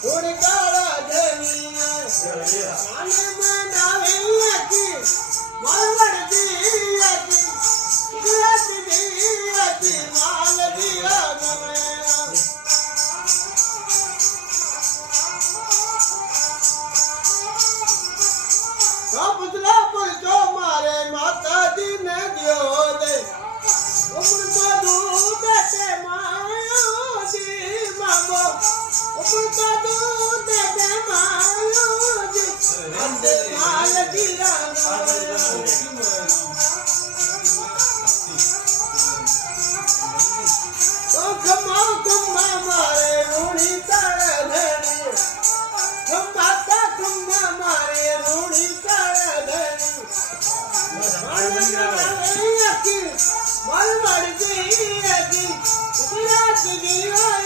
ઉડકાળો ધનિયા આને મનાવે હતી મરવડતી હતી ગુજરાતની હતી માલદી ગમે પુતલા પૂછો મારે માતાજી ને દ્યો દે ઉમરતો દૂધ તે માયોજી મામો ઉમરતો દૂધ તે માયોજી અંતે માલતી તો ખમા ખમા મારે રૂણી તારે ધણી ખમા ખમા મારે રૂણી મરવડતી હતી ગુજરાતની